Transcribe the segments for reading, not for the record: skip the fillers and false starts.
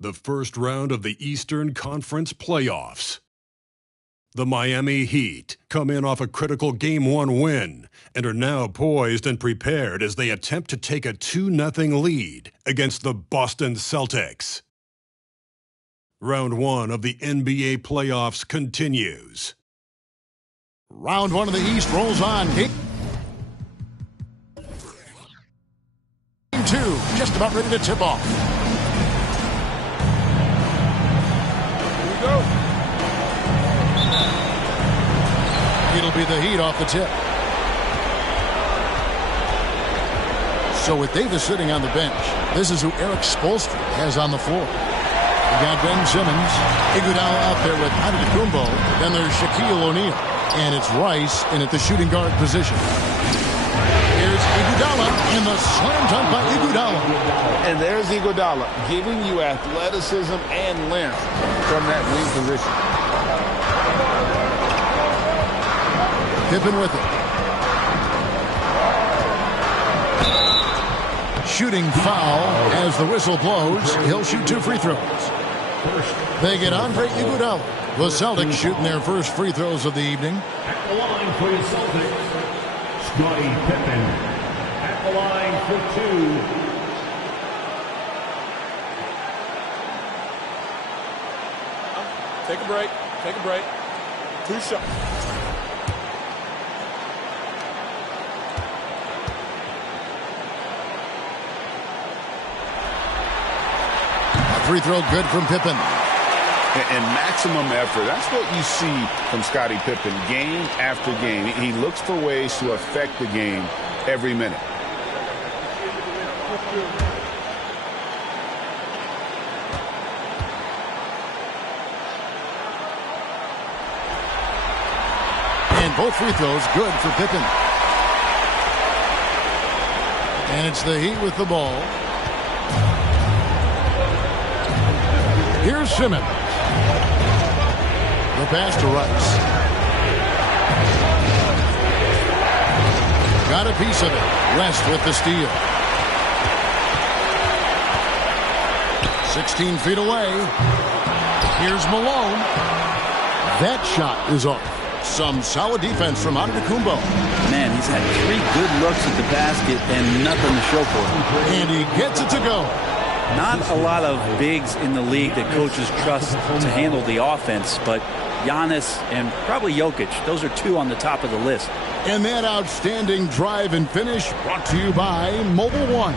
The first round of the Eastern Conference playoffs. The Miami Heat come in off a critical Game 1 win and are now poised and prepared as they attempt to take a 2-0 lead against the Boston Celtics. Round 1 of the NBA playoffs continues. Round 1 of the East rolls on. Game 2 just about ready to tip off. Go. It'll be the Heat off the tip. So with Davis sitting on the bench, this is who Eric Spoelstra has on the floor. We got Ben Simmons, Iguodala out there with Antetokounmpo. Then there's Shaquille O'Neal, and it's Rice in at the shooting guard position. Here's Iguodala, and the slam dunk by Iguodala. And there's Iguodala giving you athleticism and length from that wing position. Pippen with it. Shooting foul as the whistle blows. He'll shoot 2 free throws. They get Andre Iguodala. The Celtics shooting their first free throws of the evening. At the line for the Celtics, Scottie Pippen. At the line for 2. Take a break. Take a break. 2 shots. A free throw good from Pippen. And maximum effort. That's what you see from Scottie Pippen game after game. He looks for ways to affect the game every minute. And both free throws good for Pippen. And it's the Heat with the ball. Here's Simmons. The pass to Rice. Got a piece of it. West with the steal. 16 feet away. Here's Malone. That shot is off. Some solid defense from Antetokounmpo. Man, he's had 3 good looks at the basket and nothing to show for him. And he gets it to go. Not a lot of bigs in the league that coaches trust to handle the offense, but Giannis and probably Jokic, those are 2 on the top of the list. And that outstanding drive and finish brought to you by Mobile One.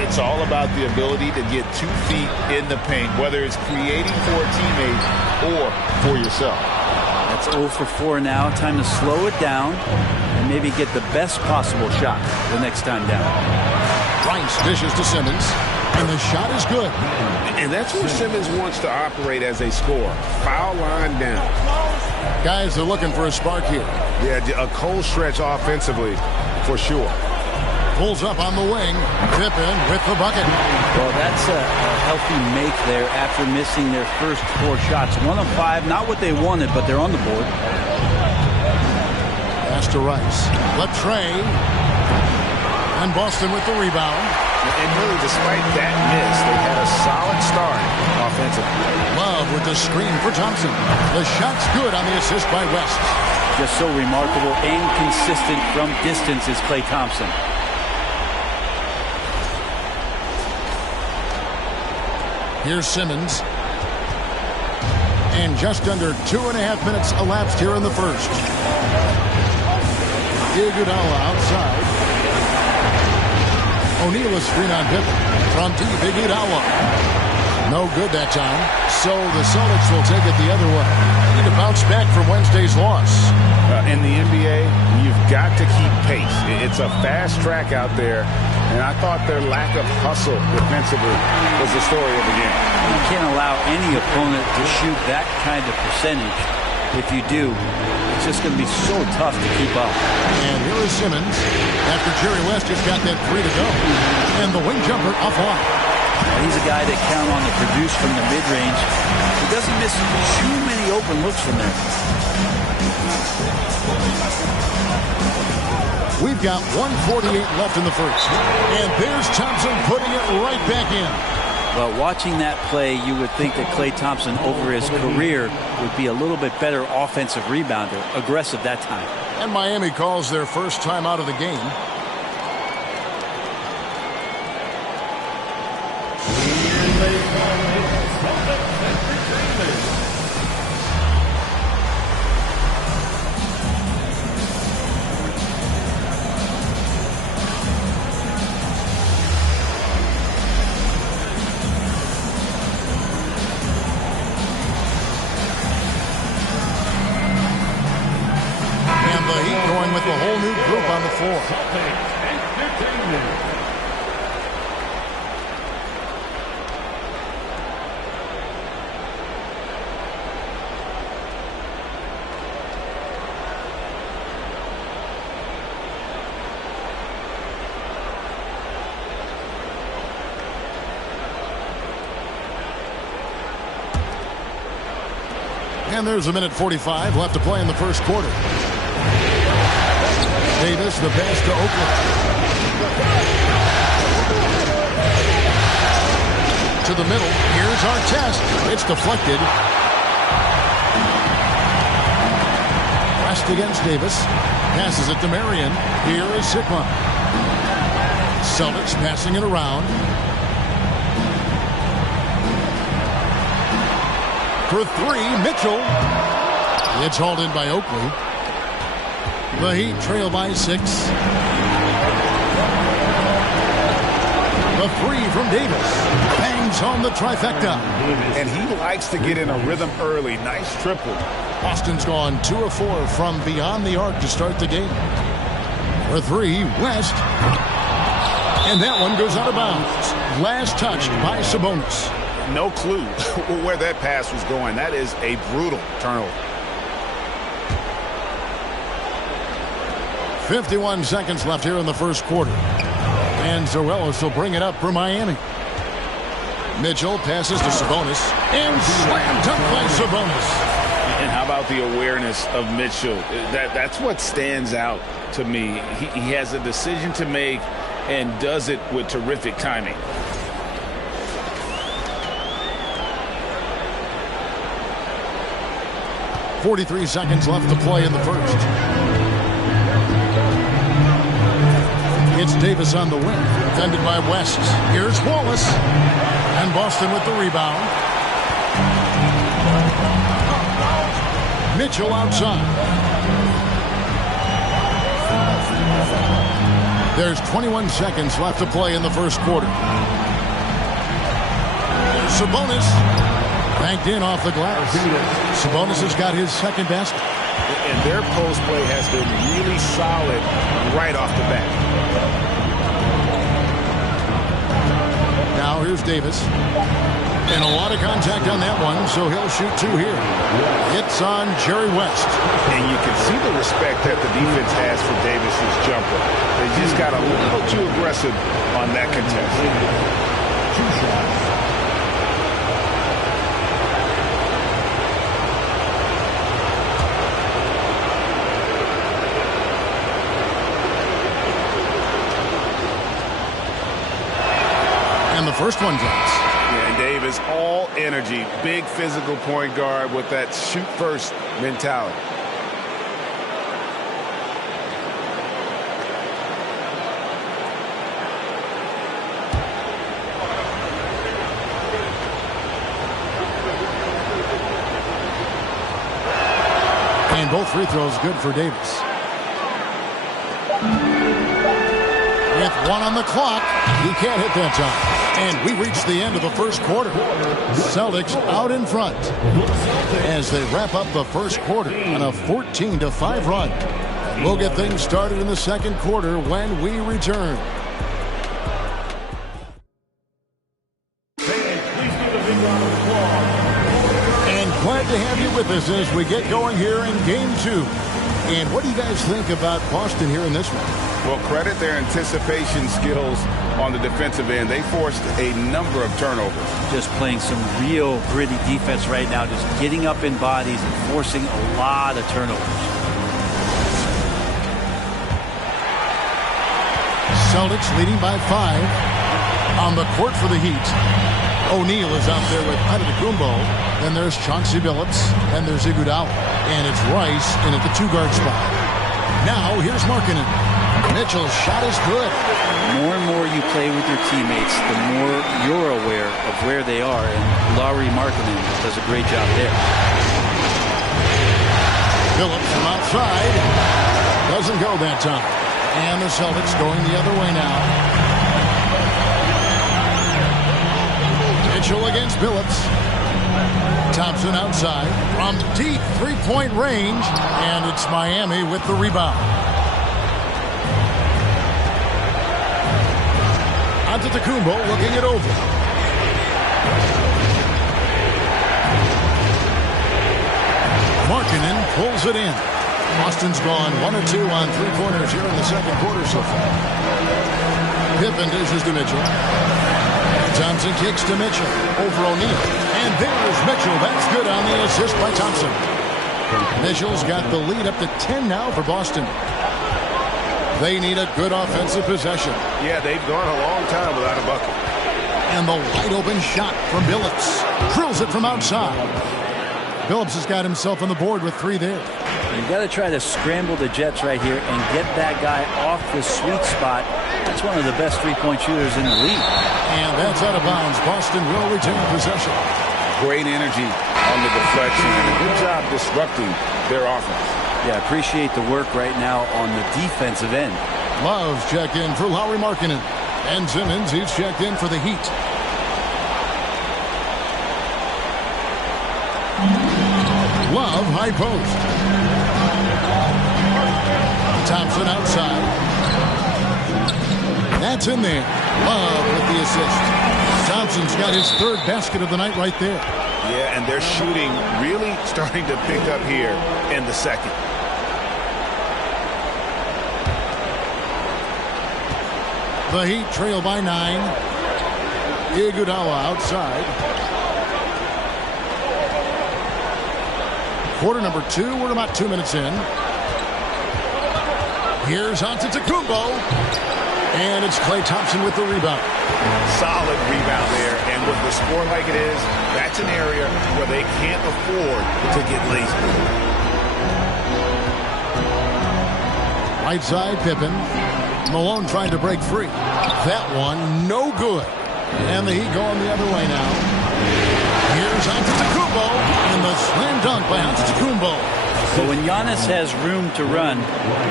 It's all about the ability to get 2 feet in the paint, whether it's creating for a teammate or for yourself. That's 0 for 4 now. Time to slow it down and maybe get the best possible shot the next time down. Rice dishes to Simmons, and the shot is good. And that's where Simmons wants to operate as a scorer. Foul line down. Guys are looking for a spark here. Yeah, a cold stretch offensively for sure. Pulls up on the wing. Pippen with the bucket. Well, that's a healthy make there after missing their first 4 shots. 1 of 5, not what they wanted, but they're on the board. Pass to Rice. Latrey. And Boston with the rebound. And really, despite that miss, they had a solid start offensively. Love with the screen for Thompson. The shot's good on the assist by West. Just so remarkable and consistent from distance is Klay Thompson. Here's Simmons. And just under 2.5 minutes elapsed here in the first. Iguodala outside. O'Neal is screen on Pippen. From deep, Iguodala. No good that time. So the Celtics will take it the other way. Need to bounce back from Wednesday's loss. In the NBA, you've got to keep pace. It's a fast track out there, and I thought their lack of hustle defensively was the story of the game. You can't allow any opponent to shoot that kind of percentage. If you do, it's just going to be so tough to keep up. And here is Simmons after Jerry West just got that 3 to go. And the wing jumper offline. He's a guy that count on to produce from the mid-range. He doesn't miss too many open looks from there. We've got 1:48 left in the first. And there's Thompson putting it right back in. Well, watching that play, you would think that Klay Thompson over his career would be a little bit better offensive rebounder, aggressive that time. And Miami calls their first time out of the game. With a whole new group on the floor. And there's a minute 45 left to play in the first quarter. Davis, the pass to Oakland. To the middle. Here's our test. It's deflected. West against Davis. Passes it to Marion. Here is Sigma. Celtics passing it around. For 3, Mitchell. It's hauled in by Oakley. The Heat trail by 6. The 3 from Davis. Bangs home the trifecta. And he likes to get in a rhythm early. Nice triple. Boston's gone 2 of 4 from beyond the arc to start the game. For 3, West. And that one goes out of bounds. Last touched by Sabonis. No clue where that pass was going. That is a brutal turnover. 51 seconds left here in the first quarter. And Zarellas will bring it up for Miami. Mitchell passes to Sabonis. And slam dunk by Sabonis. And how about the awareness of Mitchell? That's what stands out to me. He has a decision to make and does it with terrific timing. .43 seconds left to play in the first. It's Davis on the wing, defended by West. Here's Wallace. And Boston with the rebound. Mitchell outside. There's 21 seconds left to play in the first quarter. Sabonis banked in off the glass. Sabonis has got his second best. And their post play has been really solid right off the bat. Now here's Davis. And a lot of contact on that one, so he'll shoot 2 here. It's on Jerry West. And you can see the respect that the defense has for Davis's jumper. They just got a little too aggressive on that contest. 2 shots. And the first one drops. Yeah, and Davis, all energy, big physical point guard with that shoot first mentality. And both free throws good for Davis. 1 on the clock. He can't hit that time. And we reach the end of the first quarter. Celtics out in front as they wrap up the first quarter on a 14-5 run. We'll get things started in the second quarter when we return. And glad to have you with us as we get going here in Game 2. And what do you guys think about Boston here in this one? Well, credit their anticipation skills on the defensive end. They forced a number of turnovers. Just playing some real gritty defense right now, just getting up in bodies and forcing a lot of turnovers. Celtics leading by 5 on the court for the Heat. O'Neal is out there with Antetokounmpo. Then there's Chauncey Billups. Then there's Iguodala. And it's Rice in at the 2-guard spot. Now here's Markkanen. Mitchell's shot is good. The more and more you play with your teammates, the more you're aware of where they are. And Lauri Markkanen does a great job there. Billups from outside. Doesn't go that time. And the Celtics going the other way now. Mitchell against Billups. Thompson outside from deep three-point range. And it's Miami with the rebound. Antetokounmpo looking it over. Markkanen pulls it in. Boston's gone 1 or 2 on three-pointers here in the second quarter so far. Pippen dishes to Mitchell. Thompson kicks to Mitchell over O'Neal. And there's Mitchell. That's good on the assist by Thompson. Mitchell's got the lead up to 10 now for Boston. They need a good offensive possession. Yeah, they've gone a long time without a bucket. And the wide open shot from Billups. Drills it from outside. Billups has got himself on the board with 3 there. You got to try to scramble the Jets right here and get that guy off the sweet spot. That's one of the best three-point shooters in the league. And that's out of bounds. Boston will retain possession. Great energy on the deflection and a good job disrupting their offense. Yeah, appreciate the work right now on the defensive end. Love's checked in for Lauri Markkanen. And Simmons, he's checked in for the Heat. Love, high post. Thompson outside. That's in there. Love with the assist. Thompson's got his 3rd basket of the night right there. Yeah, and their shooting really starting to pick up here in the second. The Heat trail by 9. Iguodala outside. Quarter number 2. We're about 2 minutes in. Here's Antetokounmpo. And it's Klay Thompson with the rebound. Solid rebound there. And with the score like it is, that's an area where they can't afford to get lazy. Right side, Pippen. Malone trying to break free. That one, no good. And the Heat going the other way now. Here's Antetokounmpo. And the slam dunk by Antetokounmpo. But when Giannis has room to run,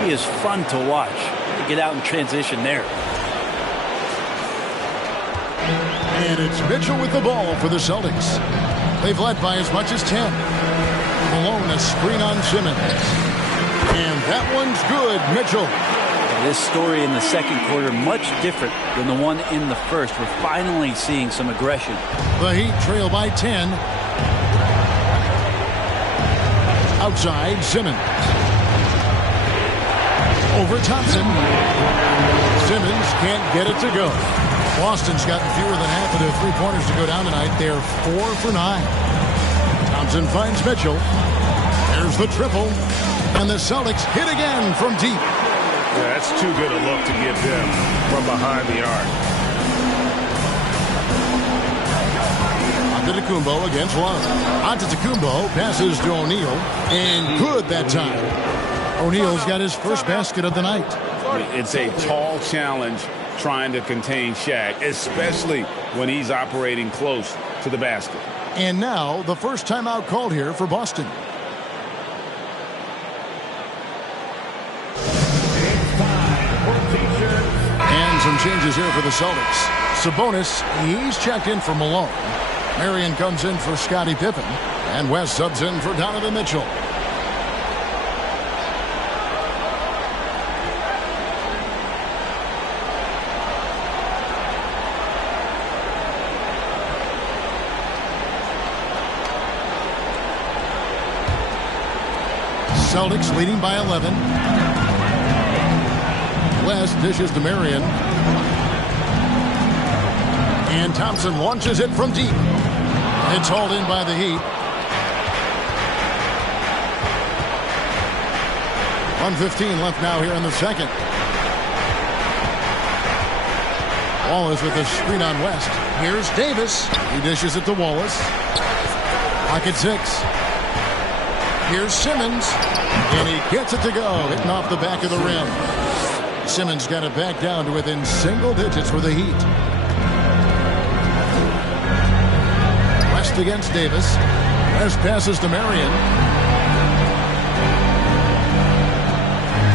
he is fun to watch. Get out in transition there. And it's Mitchell with the ball for the Celtics. They've led by as much as 10. Malone a screen on Simmons. And that one's good, Mitchell. This story in the second quarter much different than the one in the first. We're finally seeing some aggression. The Heat trail by 10. Outside, Simmons. Over Thompson. Simmons can't get it to go. Boston's gotten fewer than half of their three-pointers to go down tonight. They're 4 for 9. Thompson finds Mitchell. There's the triple. And the Celtics hit again from deep. Yeah, that's too good a look to give them from behind the arc. Antetokounmpo against Love. Antetokounmpo passes to O'Neal. And good that time. O'Neal's got his first basket of the night. It's a tall challenge trying to contain Shaq, especially when he's operating close to the basket. And now the first timeout called here for Boston. And some changes here for the Celtics. Sabonis, he's checked in for Malone. Marion comes in for Scottie Pippen. And West subs in for Donovan Mitchell. Celtics leading by 11. West dishes to Marion. And Thompson launches it from deep. It's hauled in by the Heat. 1:15 left now here in the second. Wallace with a screen on West. Here's Davis. He dishes it to Wallace. Pocket 6. Here's Simmons. And he gets it to go. Hitting off the back of the rim. Simmons got it back down to within single digits for the Heat. West against Davis. West passes to Marion.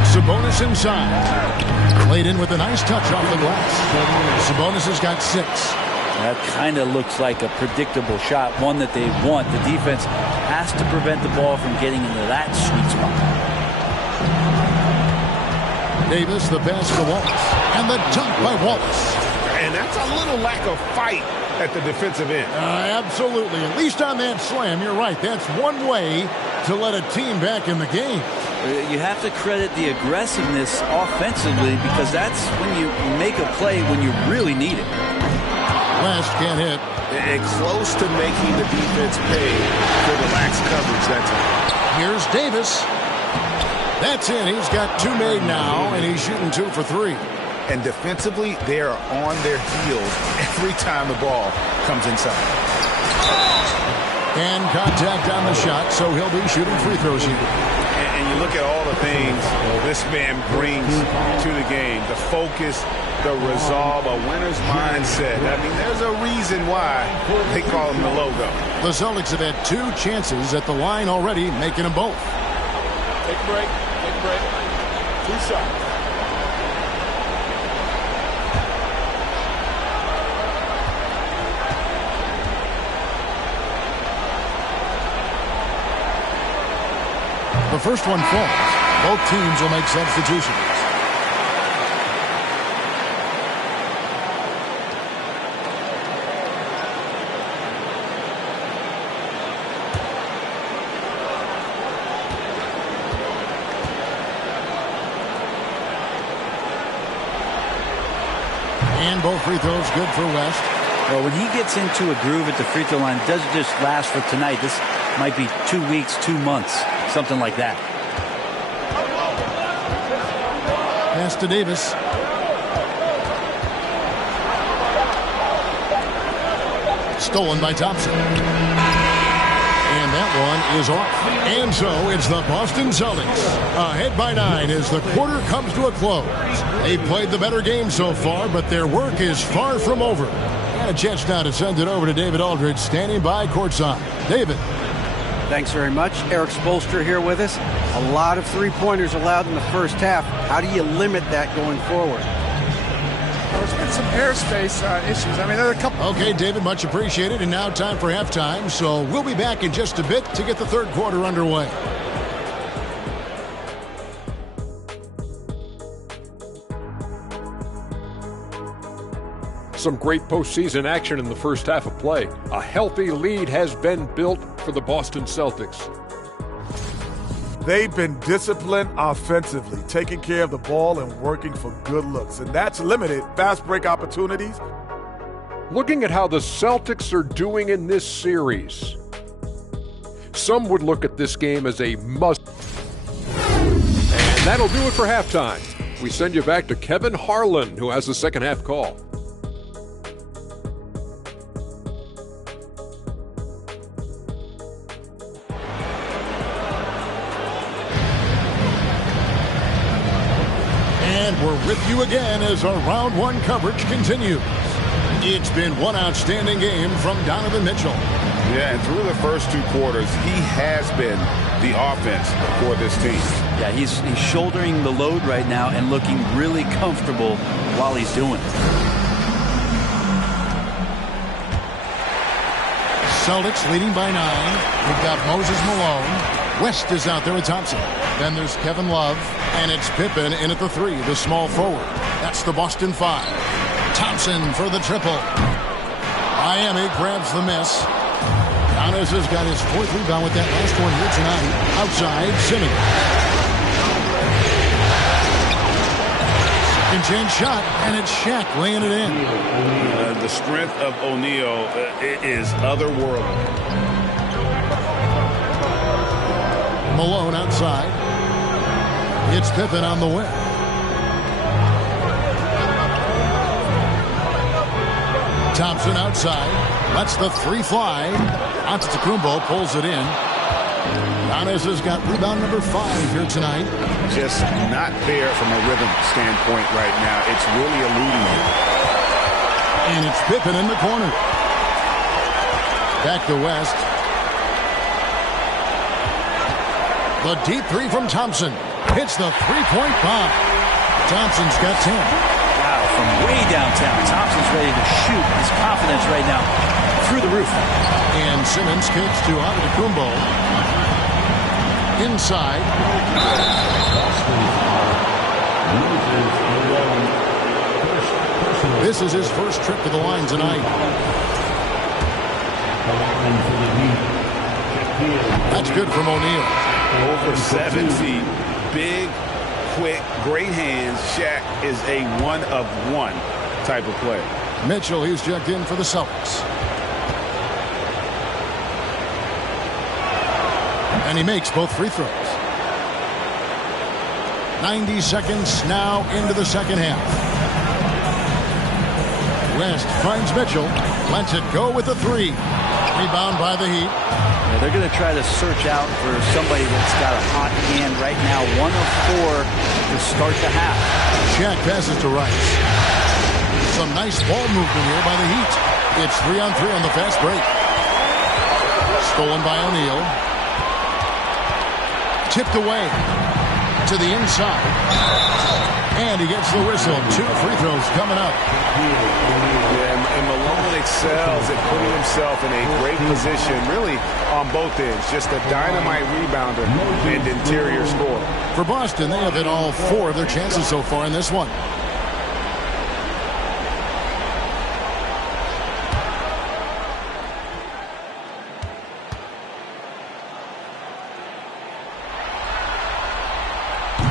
Sabonis inside. Played in with a nice touch off the glass. Sabonis has got 6. That kind of looks like a predictable shot, one that they want. The defense has to prevent the ball from getting into that sweet spot. Davis, the pass to Wallace. And the dunk by Wallace. And that's a little lack of fight at the defensive end. Absolutely. At least on that slam, you're right. That's one way to let a team back in the game. You have to credit the aggressiveness offensively because that's when you make a play when you really need it. West can't hit. And close to making the defense pay for the lax coverage that time. Here's Davis. That's in. He's got 2 made now, and he's shooting 2 for 3. And defensively, they are on their heels every time the ball comes inside. And contact on the shot, so he'll be shooting free throws here. And you look at all the things this man brings to the game. The focus, the resolve, a winner's mindset. I mean, there's a reason why they call him the logo. The Celtics have had 2 chances at the line already, making them both. Take a break. Take a break. 2 shots. The first one falls. Both teams will make substitutions. And both free throws good for West. Well, when he gets into a groove at the free throw line, it doesn't just last for tonight. This might be 2 weeks, 2 months, something like that. Pass to Davis. Stolen by Thompson. And that one is off. And so it's the Boston Celtics ahead by 9 as the quarter comes to a close. They've played the better game so far, but their work is far from over. And a chance now to send it over to David Aldridge, standing by courtside. David. Thanks very much. Eric Spoelstra here with us. A lot of three-pointers allowed in the first half. How do you limit that going forward? There's been some airspace issues. I mean, there are a couple. Okay, David, much appreciated. And now time for halftime. So we'll be back in just a bit to get the third quarter underway. Some great postseason action in the first half of play. A healthy lead has been built for the Boston Celtics. They've been disciplined offensively, taking care of the ball and working for good looks. And that's limited fast break opportunities. Looking at how the Celtics are doing in this series, some would look at this game as a must. And that'll do it for halftime. We send you back to Kevin Harlan, who has the second half call. We're with you again as our round one coverage continues. It's been one outstanding game from Donovan Mitchell. Yeah, and through the first 2 quarters, he has been the offense for this team. Yeah, he's shouldering the load right now and looking really comfortable while he's doing it. Celtics leading by 9. We've got Moses Malone. West is out there with Thompson. Then there's Kevin Love. And it's Pippen in at the 3, the small forward. That's the Boston 5. Thompson for the triple. Miami grabs the miss. Giannis has got his 4th rebound with that last one here tonight. Outside, Simmons. Second chance shot, and it's Shaq laying it in. The strength of O'Neal is otherworldly. Malone outside. It's Pippen on the wing. Thompson outside. Lets the 3 fly. Antetokounmpo pulls it in. Giannis has got rebound number 5 here tonight. Just not there from a rhythm standpoint right now. It's really eluding him. And it's Pippen in the corner. Back to West. The deep 3 from Thompson. Hits the 3-point bomb. Thompson's got 10. Wow, from way downtown, Thompson's ready to shoot. His confidence right now through the roof. And Simmons kicks to Antetokounmpo. Inside. This is his first trip to the line tonight. That's good from O'Neal. Over 7 feet. Big, quick, great hands. Shaq is a one-of-one type of player. Mitchell, he's checked in for the Celtics. And he makes both free throws. 90 seconds now into the second half. West finds Mitchell. Lets it go with the 3. Rebound by the Heat. Yeah, they're going to try to search out for somebody that's got a hot hand right now. 1 of 4 to start the half. Shaq passes to Rice. Some nice ball movement here by the Heat. It's 3-on-3 on the fast break. Stolen by O'Neal. Tipped away to the inside. And he gets the whistle. 2 free throws coming up. And Malone excels at putting himself in a great position, really on both ends. Just a dynamite rebounder and interior scorer. For Boston, they have hit all 4 of their chances so far in this one.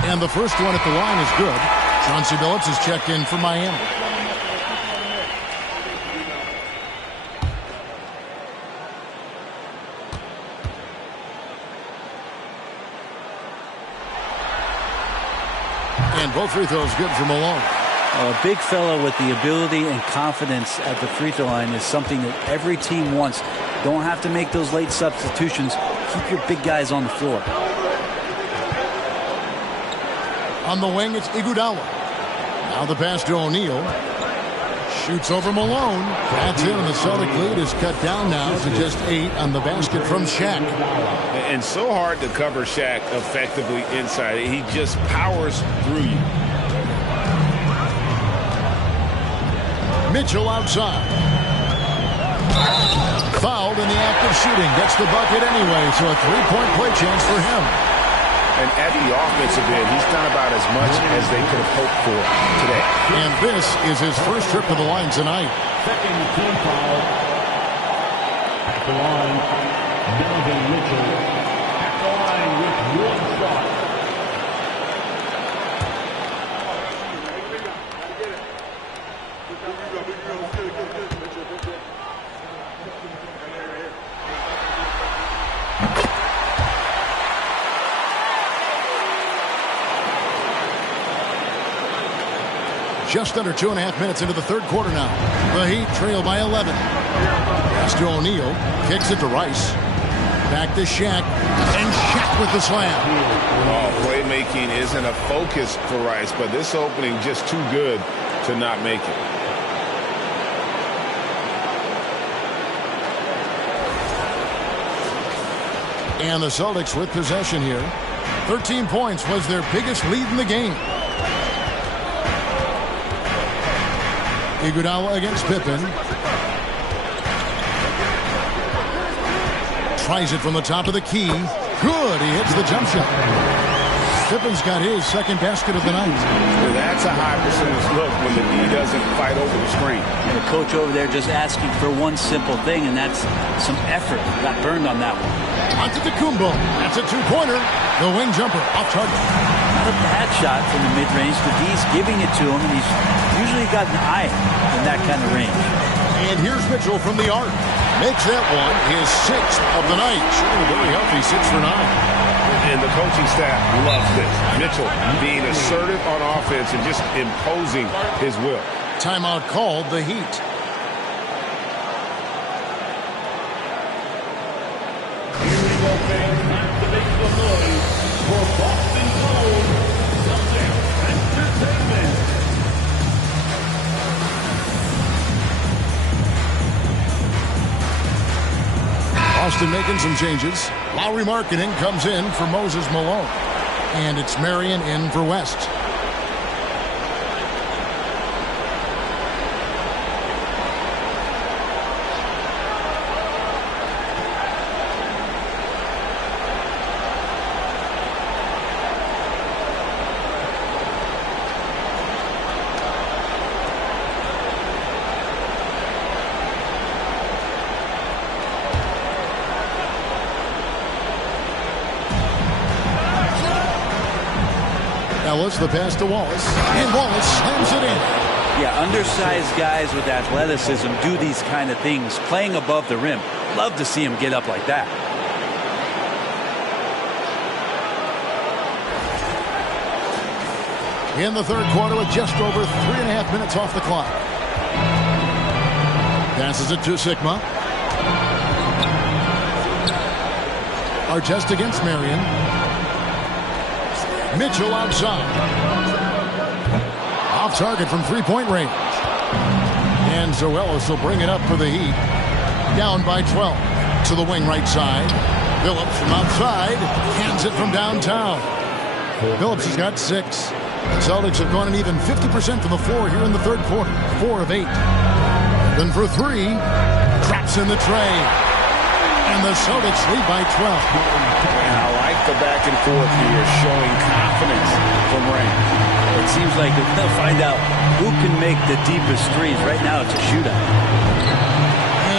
And the first one at the line is good. Chauncey Billups is checked in for Miami. And both free throws good for Malone. A big fella with the ability and confidence at the free throw line is something that every team wants. Don't have to make those late substitutions. Keep your big guys on the floor. On the wing, it's Iguodala. Now the pass to O'Neal. Shoots over Malone. That's it, and the Celtic lead is cut down now to just 8 on the basket from Shaq. And so hard to cover Shaq effectively inside. He just powers through you. Mitchell outside. Fouled in the act of shooting. Gets the bucket anyway, so a 3-point play chance for him. And at the offensive end, he's done about as much as they could have hoped for today. And this is his first trip to the line tonight. Second team foul. At the line, Donovan Mitchell. At the line with 1 shot. Just under 2.5 minutes into the third quarter now. The Heat trail by 11. Pass to O'Neal. Kicks it to Rice. Back to Shaq. And Shaq with the slam. Oh, playmaking isn't a focus for Rice, but this opening just too good to not make it. And the Celtics with possession here. 13 points was their biggest lead in the game. Iguodala against Pippen. Tries it from the top of the key. Good. He hits the jump shot. Pippen's got his second basket of the night. That's a high percentage look when the D doesn't fight over the screen. And the coach over there just asking for one simple thing, and that's some effort. Got burned on that one. Antetokounmpo. That's a two-pointer. The wing jumper off target. Not a bad shot from the mid-range. The D's giving it to him, and he's usually got an eye in that kind of range. And here's Mitchell from the arc. Makes that one his 6th of the night. Shooting a very healthy 6 for 9. And the coaching staff loves this. Mitchell being assertive on offense and just imposing his will. Timeout called, the Heat. Here we go, fans. Time to make some noise for Boston Cold Celtics Entertainment. Austin making some changes. Lowry Marketing comes in for Moses Malone. And it's Marion in for West. Ellis, the pass to Wallace, and Wallace slams it in. Yeah, undersized guys with athleticism do these kind of things, playing above the rim. Love to see him get up like that. In the third quarter with just over 3.5 minutes off the clock. Passes it to Sigma. Artest against Marion. Mitchell outside. Off target from three-point range. And Zoelis will bring it up for the Heat. Down by 12. To the wing right side. Phillips from outside. Hands it from downtown. Phillips has got 6. The Celtics have gone an even 50% from the floor here in the third quarter. 4 of 8. Then for 3. Drops in the tray. And the Celtics lead by 12. And I like the back and forth here, showing confidence from range. It seems like they'll find out who can make the deepest threes. Right now it's a shootout.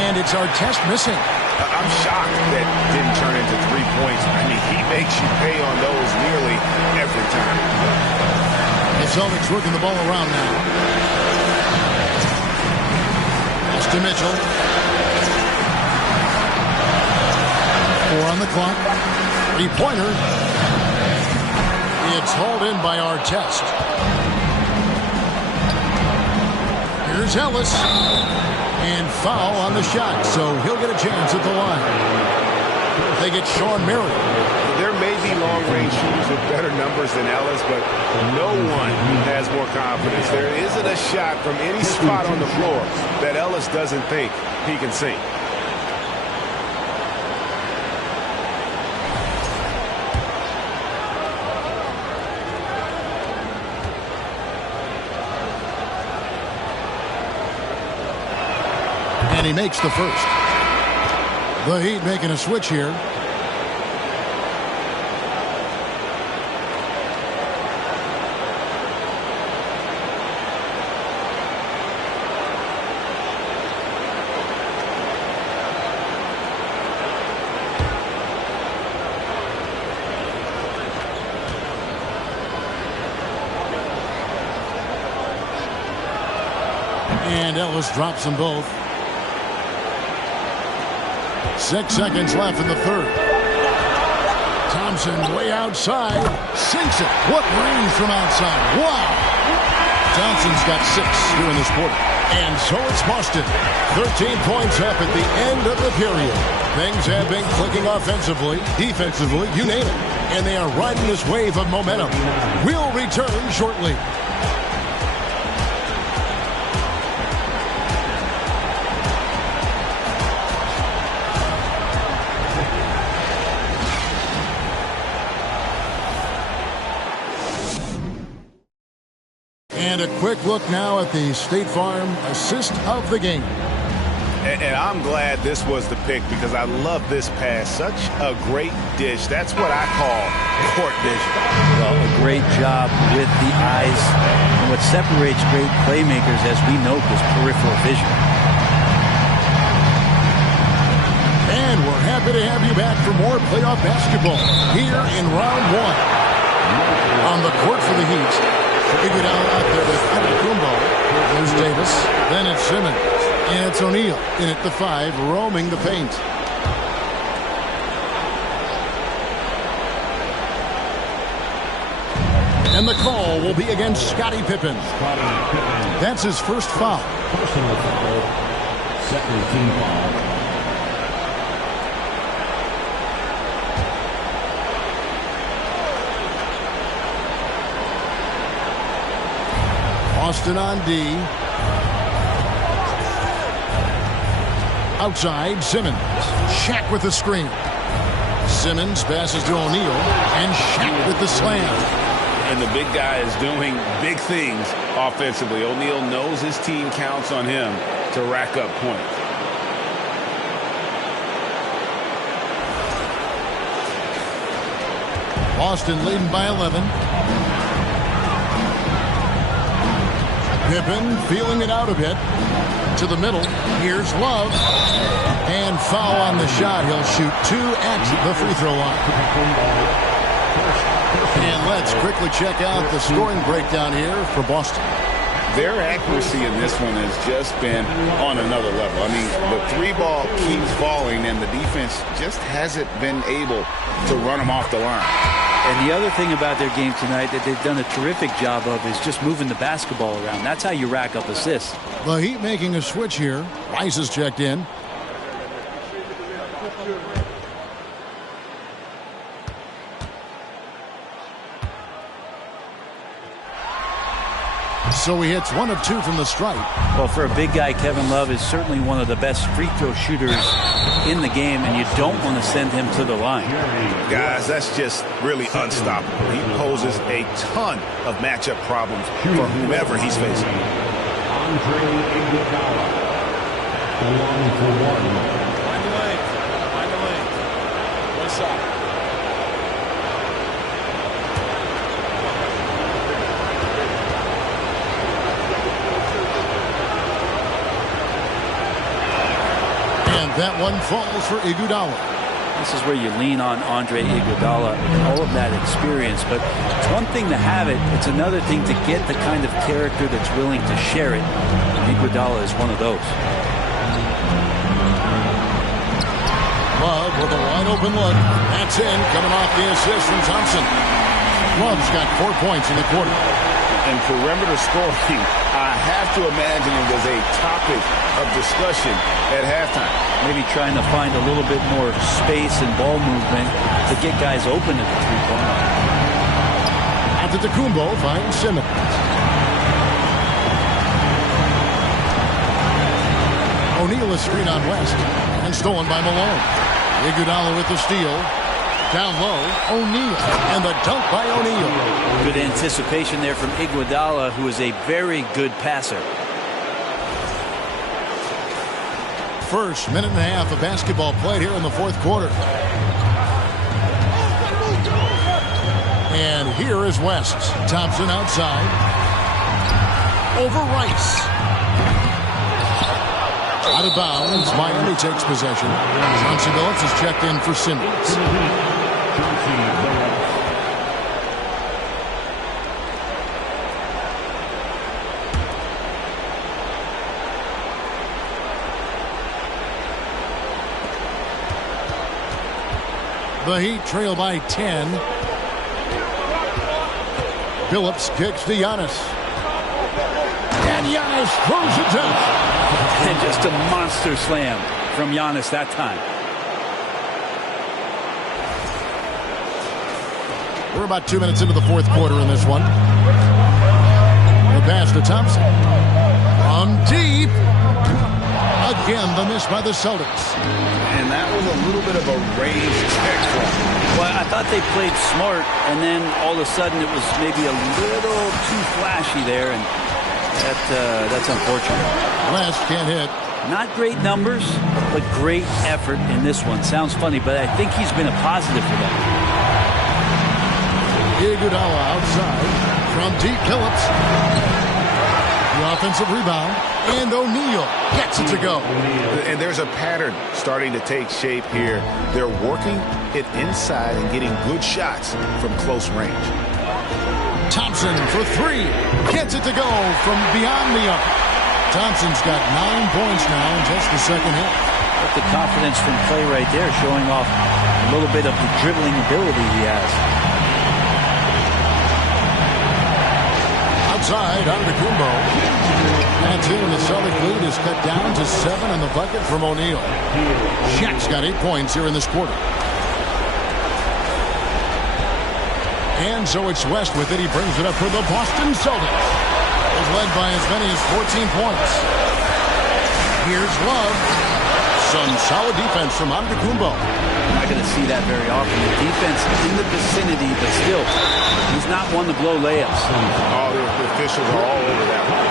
And it's Artest missing. I'm shocked that didn't turn into 3 points. I mean, he makes you pay on those nearly every time. The Celtics working the ball around now. Pass to Mitchell. 4 on the clock. 3-pointer. It's hauled in by Artest. Here's Ellis. And foul on the shot, so he'll get a chance at the line. They get Sean Marion. There may be long-range shooters with better numbers than Ellis, but no one has more confidence. There isn't a shot from any spot on the floor that Ellis doesn't think he can sink. And he makes the first. The Heat making a switch here. And Ellis drops them both. 6 seconds left in the third. Thompson way outside. Sinks it. What range from outside. Wow. Thompson's got 6 here in this quarter. And so it's Boston. 13 points up at the end of the period. Things have been clicking offensively, defensively, you name it. And they are riding this wave of momentum. We'll return shortly. And a quick look now at the State Farm assist of the game. And I'm glad this was the pick because I love this pass. Such a great dish. That's what I call court dish. Well, a great job with the eyes. And what separates great playmakers, as we know, is peripheral vision. And we're happy to have you back for more playoff basketball here in round one. On the court for the Heat, Iguodala out there with Adriun. There's Davis. Then it's Simmons. And it's O'Neal in at the 5, roaming the paint. And the call will be against Scottie Pippen. That's his first foul. Personal foul. Second team foul. Austin on D. Outside, Simmons. Shaq with the screen. Simmons passes to O'Neal, and Shaq with the slam. And the big guy is doing big things offensively. O'Neal knows his team counts on him to rack up points. Boston leading by 11. Pippen feeling it out a bit. To the middle. Here's Love. And foul on the shot. He'll shoot 2 at the free throw line. And let's quickly check out the scoring breakdown here for Boston. Their accuracy in this one has just been on another level. I mean, the 3 ball keeps falling, and the defense just hasn't been able to run them off the line. And the other thing about their game tonight that they've done a terrific job of is just moving the basketball around. That's how you rack up assists. The Heat making a switch here. Rice is checked in. So he hits 1 of 2 from the stripe. Well, for a big guy, Kevin Love is certainly one of the best free throw shooters in the game, and you don't want to send him to the line. Guys, that's just really unstoppable. He poses a ton of matchup problems for whomever he's facing. Adriun Iguodala. The line for 1. Find the lane. Find the lane. One side. That one falls for Iguodala. This is where you lean on Andre Iguodala, all of that experience. But it's one thing to have it. It's another thing to get the kind of character that's willing to share it. And Iguodala is one of those. Love with a wide open look. That's in, coming off the assist from Thompson. Love's got 4 points in the quarter. And perimeter scoring, I have to imagine it was a topic of discussion at halftime. Maybe trying to find a little bit more space and ball movement to get guys open at the three-point line. Antetokounmpo finds Simmons. O'Neal is screen on West and stolen by Malone. Iguodala with the steal. Down low, O'Neal, and the dunk by O'Neal. Good anticipation there from Iguodala, who is a very good passer. First minute and a half of basketball played here in the fourth quarter. And here is West. Thompson outside. Over Rice. Out of bounds. Miami takes possession. Chauncey Billups is checked in for Simmons. The Heat trail by 10. Billups kicks to Giannis. And Giannis throws it down. And just a monster slam from Giannis that time. We're about 2 minutes into the fourth quarter in this one. The pass to Thompson. On deep. Again, the miss by the Celtics. And that was a little bit of a raised check. Well, I thought they played smart, and then all of a sudden it was maybe a little too flashy there, and That's unfortunate. West can't hit. Not great numbers, but great effort in this one. Sounds funny, but I think he's been a positive for them. Iguodala outside from deep. Phillips. The offensive rebound. And O'Neal gets it to go. And there's a pattern starting to take shape here. They're working it inside and getting good shots from close range. Thompson for three. Gets it to go from beyond the arc. Thompson's got 9 points now in just the second half. But the confidence from Clay right there, showing off a little bit of the dribbling ability he has. Outside, Antetokounmpo. That's in, and the Celtic lead is cut down to 7 on the bucket from O'Neal. Shaq's got 8 points here in this quarter. And so it's West with it. He brings it up for the Boston Celtics. Is led by as many as 14 points. Here's Love. Some solid defense from Antetokounmpo. Not going to see that very often. The defense in the vicinity, but still, he's not one to blow layups. All the officials are all over that one.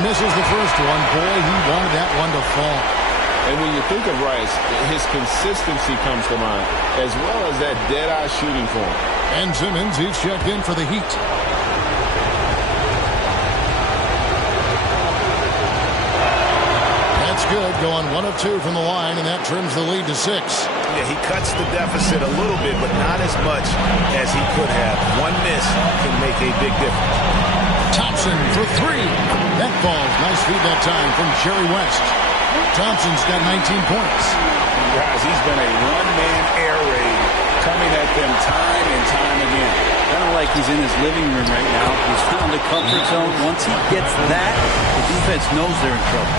Misses the first one. Boy, he wanted that one to fall. And when you think of Rice, his consistency comes to mind, as well as that dead-eye shooting form. And Simmons, he's checked in for the Heat. That's good, going 1 of 2 from the line, and that trims the lead to 6. Yeah, he cuts the deficit a little bit, but not as much as he could have. One miss can make a big difference. Thompson for 3. That falls. Nice feed that time from Jerry West. Thompson's got 19 points. Guys, he's been a one-man air raid coming at them time and time again. Kind of like he's in his living room right now. He's found a comfort zone. Once he gets that, the defense knows they're in trouble.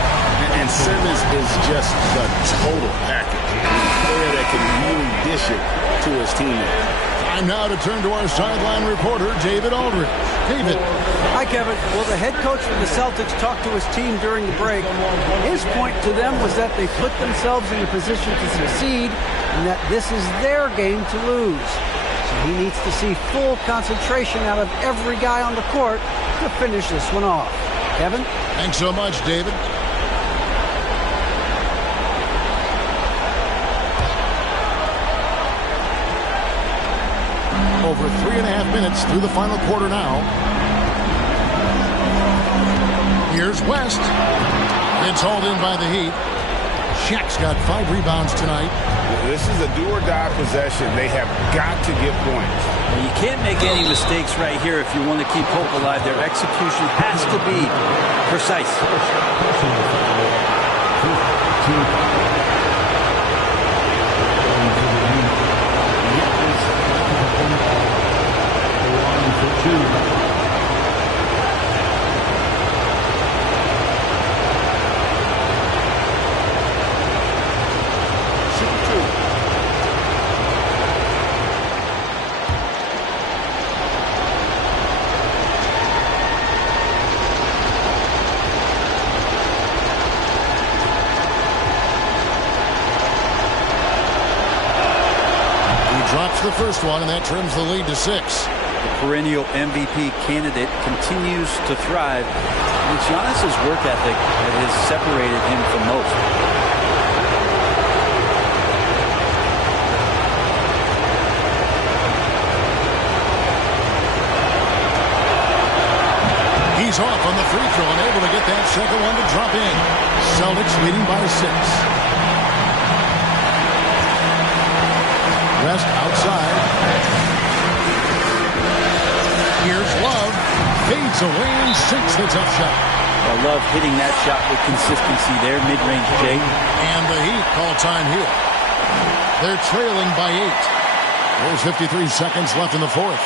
And Simmons is just the total package. A player that can really dish it to his teammates. Time now to turn to our sideline reporter, David Aldridge. David. Hi, Kevin. Well, the head coach for the Celtics talked to his team during the break. His point to them was that they put themselves in a position to succeed and that this is their game to lose. So he needs to see full concentration out of every guy on the court to finish this one off. Kevin? Thanks so much, David. Over 3.5 minutes through the final quarter now. Here's West. It's hauled in by the Heat. Shaq's got 5 rebounds tonight. This is a do-or-die possession. They have got to get points. You can't make any mistakes right here if you want to keep hope alive. Their execution has to be precise. Drops the first one, and that trims the lead to 6. The perennial MVP candidate continues to thrive. And it's Giannis's work ethic that has separated him from most. He's off on the free throw and able to get that second one to drop in. Celtics leading by 6. West outside. Here's Love. Fades away and sinks the tough shot. I love hitting that shot with consistency there, mid-range Jake. And the Heat call time here. They're trailing by 8. There's 53 seconds left in the fourth.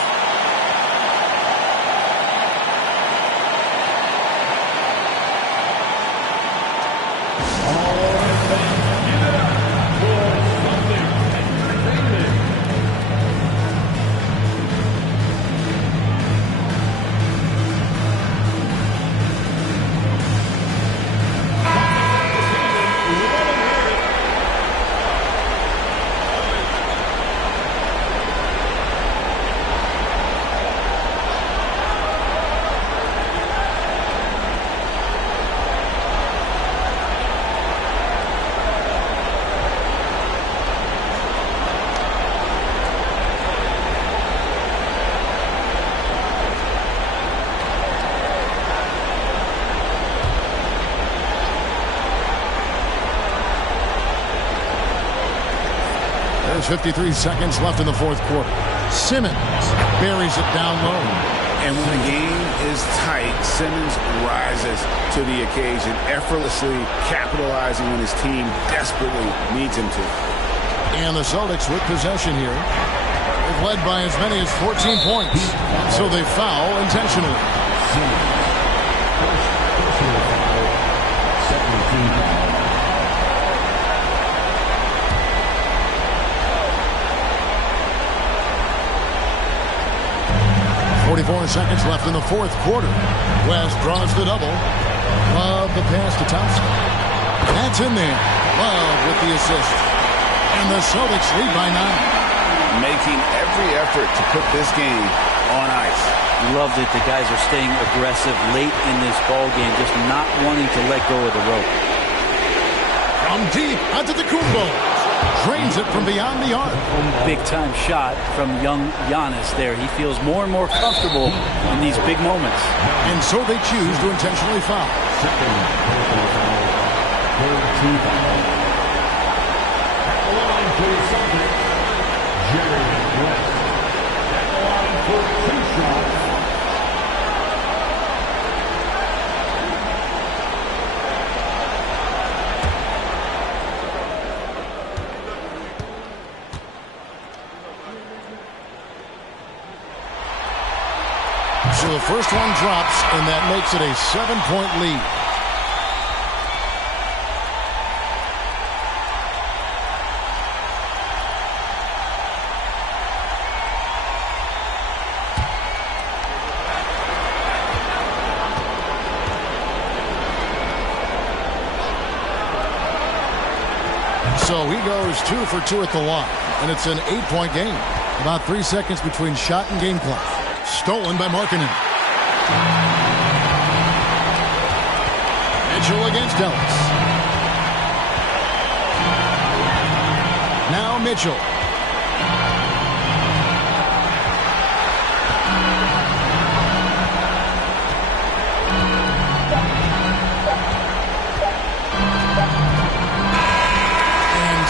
There's 53 seconds left in the fourth quarter. Simmons buries it down low. And when the game is tight, Simmons rises to the occasion, effortlessly capitalizing when his team desperately needs him to. And the Celtics with possession here. They've led by as many as 14 points. So they foul intentionally. Personal foul. 17 foul. 44 seconds left in the fourth quarter. West draws the double. Love the pass to Thompson. That's in there. Love with the assist. And the Celtics lead by 9. Making every effort to put this game on ice. Loved it. The guys are staying aggressive late in this ball game, just not wanting to let go of the rope. From deep, Antetokounmpo drains it from beyond the arc. Big-time shot from young Giannis there. He feels more and more comfortable in these big moments. And so they choose to intentionally foul. Second personal foul. Third team foul. At the line for the Celtics, Jerry West. At the line for 2 shots. So the first one drops, and that makes it a 7-point lead. So he goes 2 for 2 at the line, and it's an 8-point game. About 3 seconds between shot and game clock. Stolen by Markkanen. Mitchell against Ellis. Now Mitchell.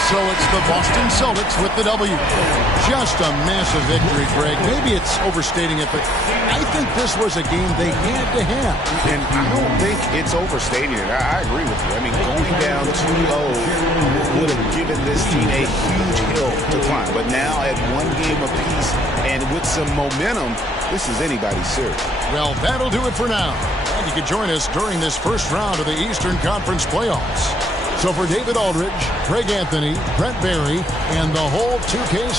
So it's the Boston Celtics with the W. Just a massive victory, Greg. Maybe it's overstating it, but I think this was a game they had to have. And I don't think it's overstating it. I agree with you. I mean, going down 2-0 would have given this team a huge hill to climb. But now at 1 game apiece and with some momentum, this is anybody's series. Well, that'll do it for now. And you can join us during this first round of the Eastern Conference playoffs. So for David Aldridge, Greg Anthony, Brent Barry, and the whole 2K